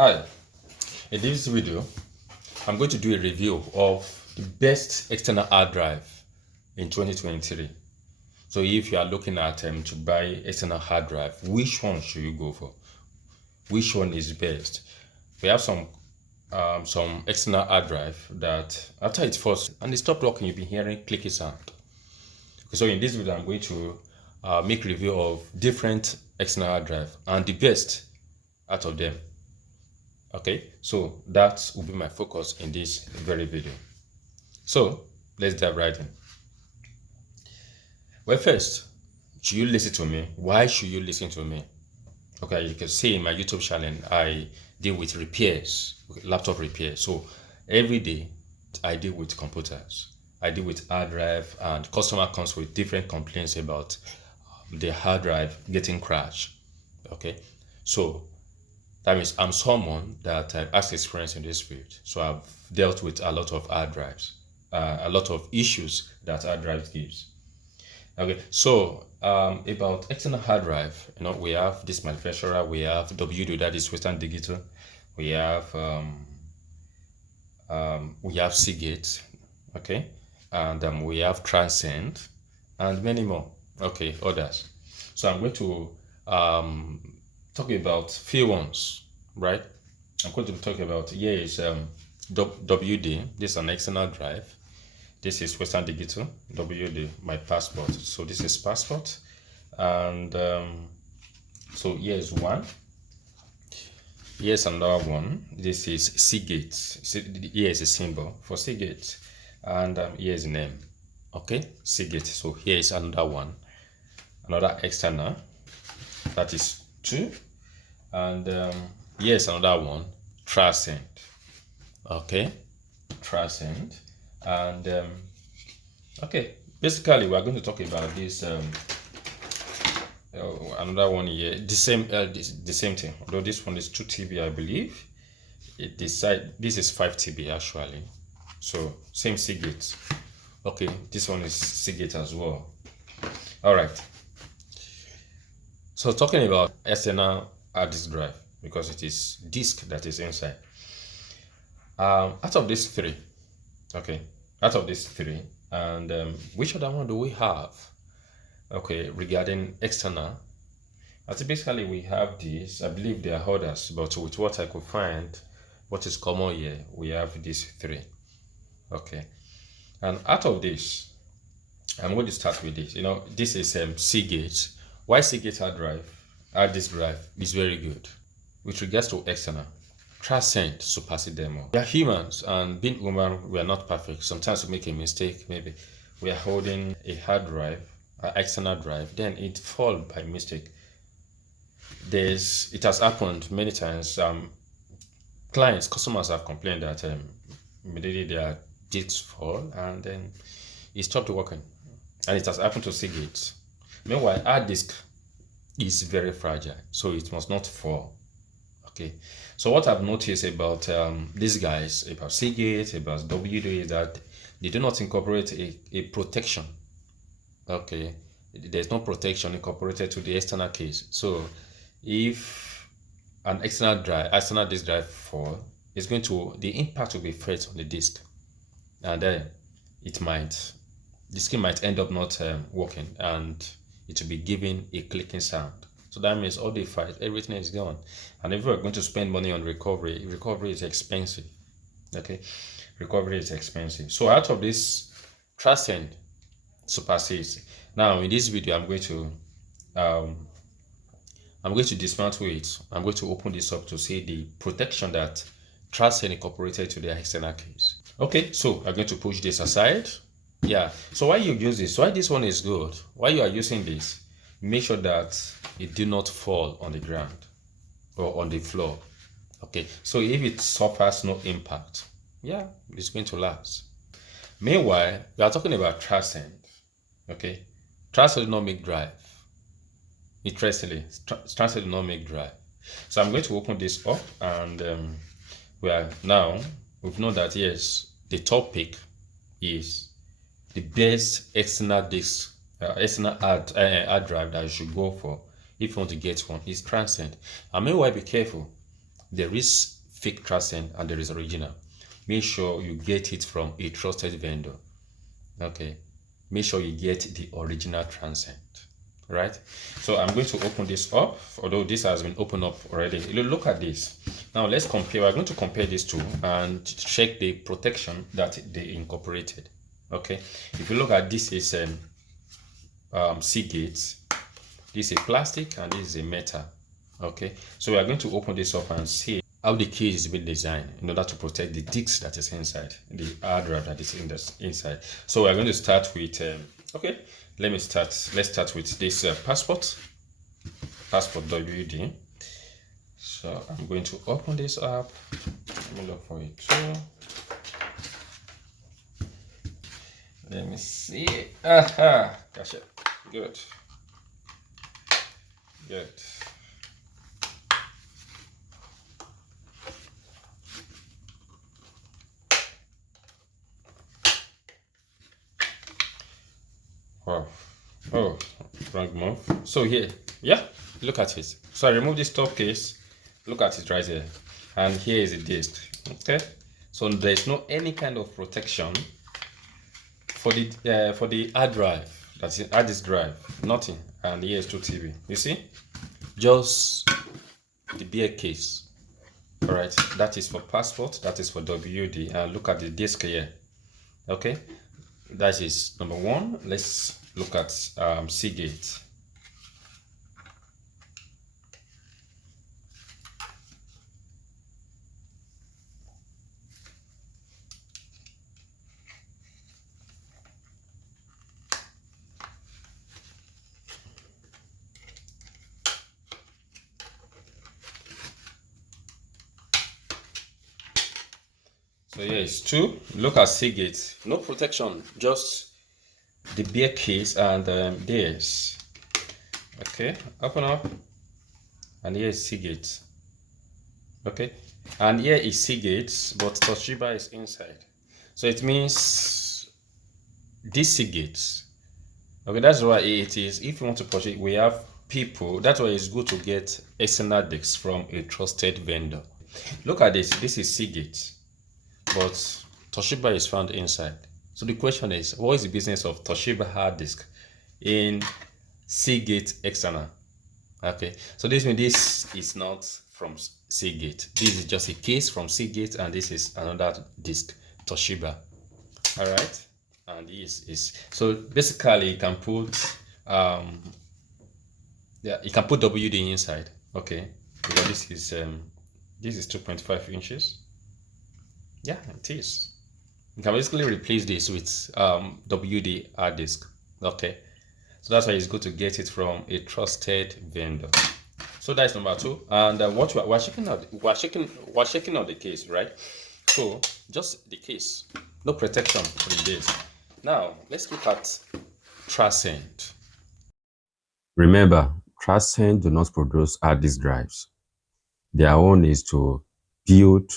Hi, in this video, I'm going to do a review of the best external hard drive in 2023. So if you are looking at to buy external hard drive, which one should you go for? Which one is best? We have some external hard drive that after it first and it stopped working, you'll be hearing clicky sound. Okay, so in this video, I'm going to make review of different external hard drive and the best out of them. Okay, so that will be my focus in this very video. So let's dive right in. Well, first, should you listen to me? Why should you listen to me? Okay, you can see in my YouTube channel, I deal with repairs, laptop repairs. So every day I deal with computers. I deal with hard drive, and customer comes with different complaints about the hard drive getting crashed. Okay, so that means I'm someone that has experience in this field. So I've dealt with a lot of hard drives, a lot of issues that hard drive gives. Okay, so about external hard drive, we have this manufacturer, we have WD, that is Western Digital, we have Seagate, okay, and we have Transcend, and many more, okay, others. So I'm going to talk about few ones, right? I'm going to be talking about, here is WD, this is an external drive. This is Western Digital, WD, my passport. So this is passport. And so here's one. Here's another one. This is Seagate. Here is a symbol for Seagate. And here's a name. Okay, Seagate. So here is another one. Another external. That is two. And here's another one. Transcend. Okay, Transcend. And okay, basically we're going to talk about this another one here, the same thing, although this one is 2 TB, I believe. This is 5 TB actually. So same Seagate. Okay, this one is Seagate as well. All right, so talking about external hard disk drive, because it is disk that is inside. Out of these three, okay, out of these three, and which other one do we have? Okay, regarding external, I think basically we have this. I believe there are others, but with what I could find, what is common here, we have these three. Okay, and out of this, I'm going to start with this. This is Seagate. Why Seagate hard disk drive is very good with regards to external. Transcend surpasses them all. We are humans, and being human, we are not perfect. Sometimes we make a mistake. Maybe we are holding a hard drive, an external drive, then it falls by mistake. It has happened many times. Customers have complained that immediately their disks fall and then it stopped working, and it has happened to Seagate. Meanwhile, hard disk is very fragile, so it must not fall. Okay, so what I've noticed about these guys, about Seagate, about WD, is that they do not incorporate a protection. Okay, there's no protection incorporated to the external case. So if an external disk drive fall, the impact will be felt on the disk, and then the screen might end up not working, and it will be giving a clicking sound. So that means all the files, everything is gone. And if we're going to spend money on recovery is expensive. Okay, recovery is expensive. So out of this, Transcend supersedes. Now in this video, I'm going to dismantle it. I'm going to open this up to see the protection that Transcend incorporated to the external case. Okay, so I'm going to push this aside. Yeah. So why you use this? Why this one is good? Why you are using this? Make sure that it do not fall on the ground or on the floor. Okay, so if it suffers no impact, yeah, it's going to last. Meanwhile, we are talking about Transcend. Okay, Transcend did not make drive. Interestingly, Transcend did not make drive. So I'm going to open this up, and we've known that yes, the topic is the best external disk, external hard drive that you should go for if you want to get one is Transcend. And meanwhile, be careful. there is fake Transcend and there is original. Make sure you get it from a trusted vendor. Okay, make sure you get the original Transcend. Right, so I'm going to open this up, although this has been opened up already. Look at this. Now let's compare. We're going to compare these two and check the protection that they incorporated. Okay, if you look at this, is Seagate, this is a plastic and this is a metal. Okay, so we are going to open this up and see how the case is being designed in order to protect the disc that is inside, the hard drive that is in the inside. So we are going to start with okay, let's start with this passport WD. So I'm going to open this up. Let me look for it too. Let me see. Aha, gotcha. Good. Wow. Oh, wrong move. So here, yeah, look at it. So I remove this top case. Look at it right here, and here is the disc. Okay, so there is no any kind of protection for the hard drive. That's it, hard disk drive. Nothing. And here is 2 TB. You see, just the bare case. All right, that is for passport. That is for WD. And look at the disc here. Okay, that is number one. Let's look at Seagate. So here is two. Look at Seagate. No protection, just the bare case and this. Okay, open up, and here is Seagate. Okay, and here is Seagate, but Toshiba is inside. So it means this Seagate. Okay, that's why it is. If you want to purchase, we have people. That's why it's good to get external discs from a trusted vendor. Look at this. This is Seagate, but Toshiba is found inside. So the question is, what is the business of Toshiba hard disk in Seagate external? Okay, so this means this is not from Seagate. This is just a case from Seagate, and this is another disk, Toshiba. All right, and this is so basically you can put yeah, you can put WD inside. Okay, because this is 2.5 inches. Yeah, it is. You can basically replace this with WD hard disk. Okay, so that's why it's good to get it from a trusted vendor. So that's number two. And what we're checking out, we're checking out the case, right? So just the case, no protection for the disc. Now let's look at Transcend. Remember, Transcend do not produce hard disk drives. Their own is to build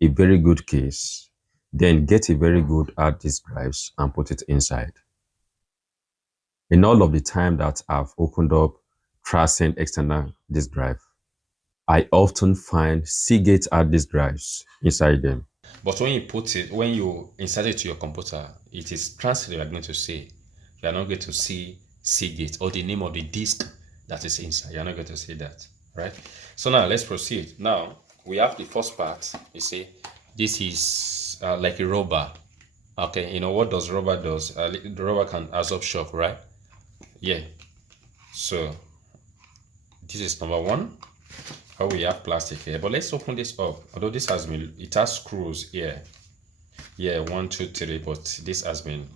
a very good case, then get a very good hard disk drives and put it inside. In all of the time that I've opened up Transcend external disk drive, I often find Seagate hard disk drives inside them. But when you put it, when you insert it to your computer, it is Transcend you are going to see. You are not going to see Seagate or the name of the disk that is inside. You are not going to see that, right? So now let's proceed. Now we have the first part. You see, this is like a rubber. Okay, you know what does rubber does? The rubber can absorb shock, right? Yeah. So this is number one. How we have plastic here, but let's open this up. Although this has been, it has screws here. Yeah, 1, 2, 3. But this has been,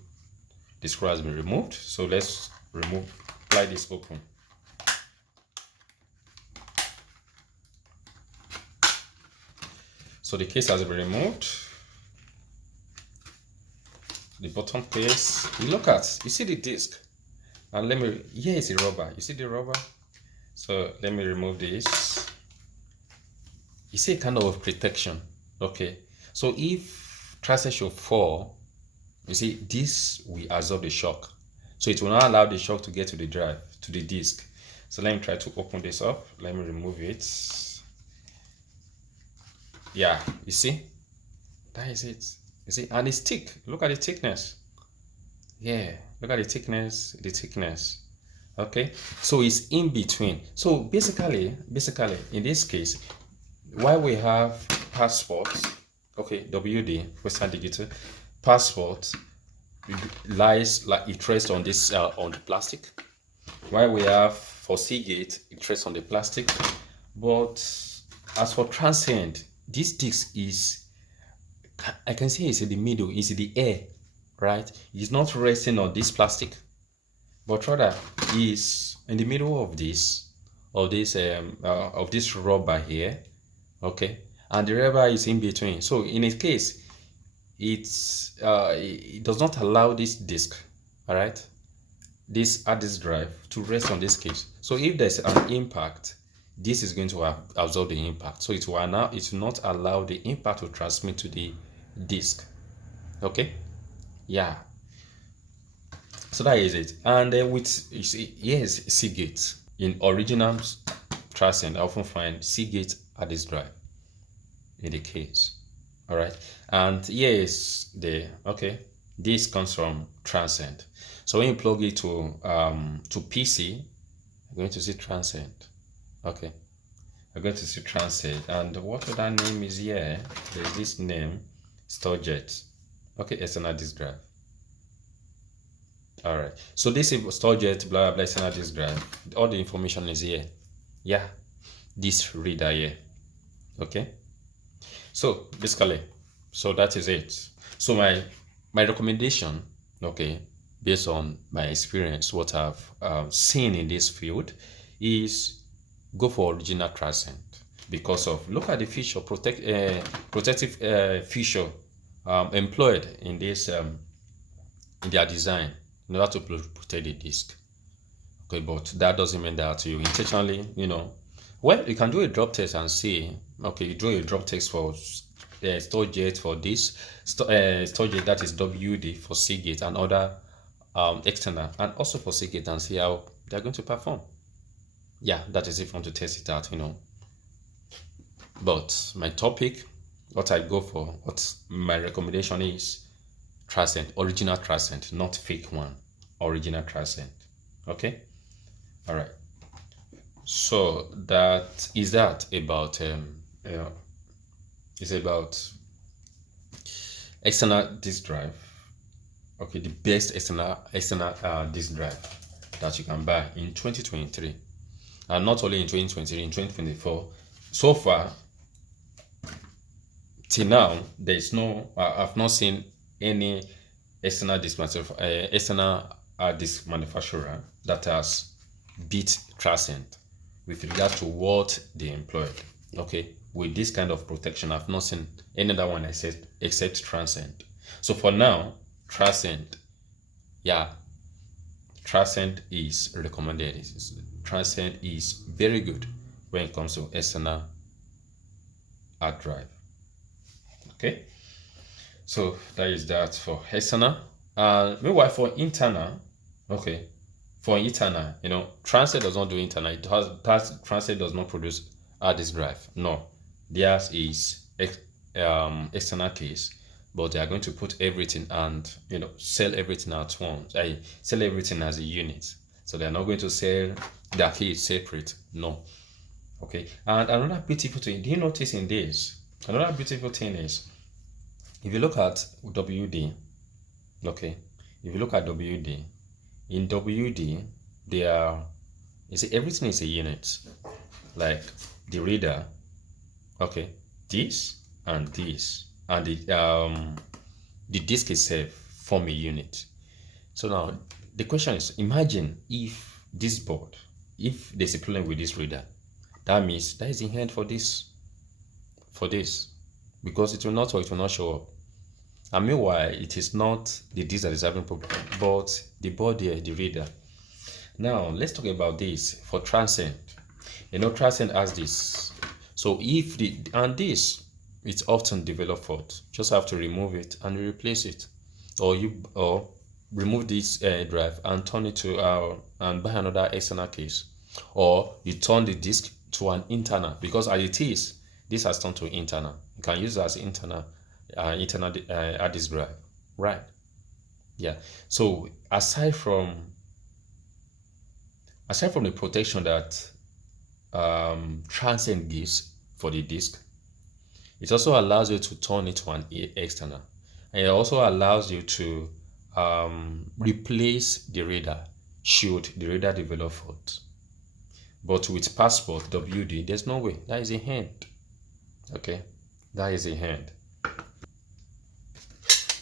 the screw has been removed. So let's apply this open. So the case has been removed. The bottom case, you look at, you see the disc. And let me, here is the rubber. You see the rubber? So let me remove this. You see a kind of protection. Okay. So if Transcend should fall, you see this will absorb the shock. So it will not allow the shock to get to the drive, to the disk. So let me try to open this up. Let me remove it. Yeah, you see, that is it. You see, and it's thick. Look at the thickness. Yeah, look at the thickness, the thickness. Okay, so it's in between. So basically in this case, why we have passports, okay, WD, Western Digital, passport lies like it rests on this on the plastic. Why we have for Seagate, it rests on the plastic. But as for Transcend, this disc is, I can say it's in the middle, it's in the air, right? It's not resting on this plastic, but rather is in the middle of this rubber here, okay, and the rubber is in between. So in a case, it does not allow this disk, all right, this hard disk drive to rest on this case. So if there's an impact, this is going to absorb the impact. So it will not allow the impact to transmit to the disk. Okay, yeah. So that is it. And then with, you see, here's Seagate. In original Transcend, I often find Seagate hard disk drive in the case. All right, and yes, this comes from Transcend. So when you plug it to PC, you're going to see Transcend. Okay, you're going to see Transcend, and what other name is here? There's this name, StoreJet. Okay, external disk drive. All right, so this is StoreJet, blah blah, external disk drive. All the information is here. Yeah, this reader here. Okay, so basically, so that is it. So my recommendation, okay, based on my experience, what I've seen in this field, is go for original Transcend, because of, look at the feature, protective feature employed in this in their design in order to protect the disk. Okay, but that doesn't mean that you intentionally, well, you can do a drop test and see. Okay, you do a drop test for StoreJet for this StoreJet, that is WD for Seagate and other external, and also for Seagate, and see how they're going to perform. Yeah, that is if you want to test it out, But my topic, what I go for, what my recommendation is, Transcend, original Transcend, not fake one, original Transcend. Okay, all right. So that is that about it's about external disk drive. Okay, the best external disk drive that you can buy in 2023, and not only in 2023, in 2024. So far, till now, there is no. I've not seen any external disk manufacturer that has beat Transcend with regard to what they employed. Okay, with this kind of protection, I've not seen any other one except Transcend. So for now, Transcend, yeah, Transcend is recommended. Transcend is very good when it comes to external hard drive. Okay, so that is that for external. Meanwhile, for internal, okay, for internal, Transcend does not do internal. Transcend does not produce hard disk drive. No, theirs is external case, but they are going to put everything and sell everything at once. I sell everything as a unit, so they are not going to sell their case separate. No. Okay, and another beautiful thing, do you notice in this? Another beautiful thing is, if you look at WD, okay, if you look at WD, in WD, everything is a unit, like the reader, okay, this and this, and the disk itself form a unit. So now the question is, imagine if this board, if there's a problem with this reader, that means that is in hand for this, because it will not, or it will not show up. And meanwhile, it is not the disk that is having problem, but the board here, the reader. Now let's talk about this for Transcend. Transcend has this. So if this, it's often developed fault. Just have to remove it and replace it, or remove this drive and turn it to and buy another external case, or you turn the disk to an internal, because as it is, this has turned to internal. You can use it as internal hard disk drive, right? Yeah. So aside from the protection that Transcend gives for the disk, it also allows you to turn it to an external, and it also allows you to replace the reader should the reader develop fault. But with Passport WD, there's no way. That is a hand. Okay, that is a hand.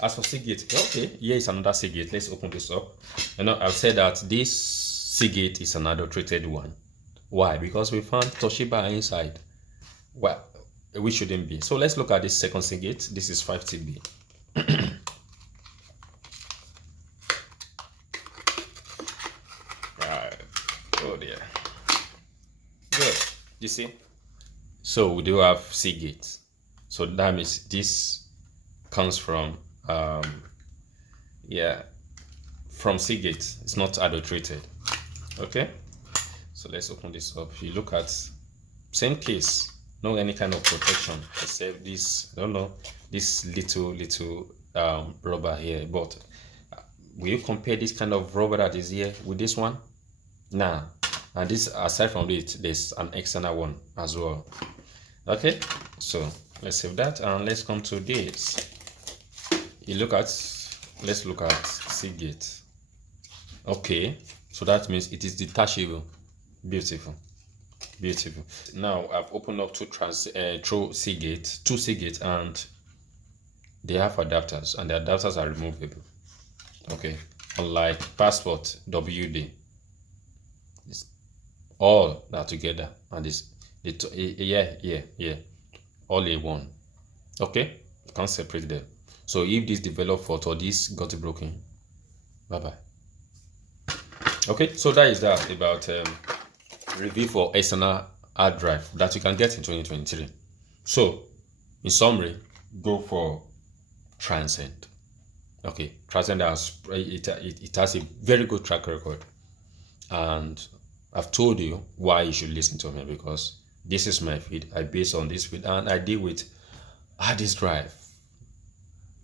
As for Seagate, okay, here is another Seagate. Let's open this up. I've said that this Seagate is an adulterated one. Why? Because we found Toshiba inside. Well, we shouldn't be. So let's look at this second Seagate. This is 5TB. Right. Oh dear. Good. You see? So we do have Seagate. So that means this comes from from Seagate. It's not adulterated. Okay. So let's open this up. If you look at same case, no any kind of protection except this. I don't know, this little rubber here. But will you compare this kind of rubber that is here with this one? Nah. And this, aside from it, there's an external one as well. Okay. So let's save that and let's come to this. Let's look at Seagate. Okay. So that means it is detachable. Beautiful. Beautiful. Now I've opened up two Seagate, and they have adapters, and the adapters are removable. Okay, unlike Passport WD, it's all that together, and all in one. Okay, you can't separate them. So if this develop fault or this got broken, bye bye. Okay, so that is that about review for external hard drive that you can get in 2023. So in summary, go for Transcend. Okay, Transcend has it has a very good track record, and I've told you why you should listen to me, because this is my feed. I base on this feed, and I deal with hard disk drive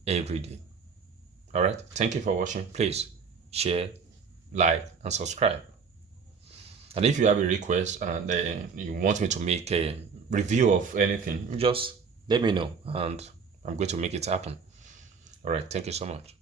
every day. All right, thank you for watching. Please share, like, and subscribe. And if you have a request and you want me to make a review of anything, just let me know and I'm going to make it happen. All right, thank you so much.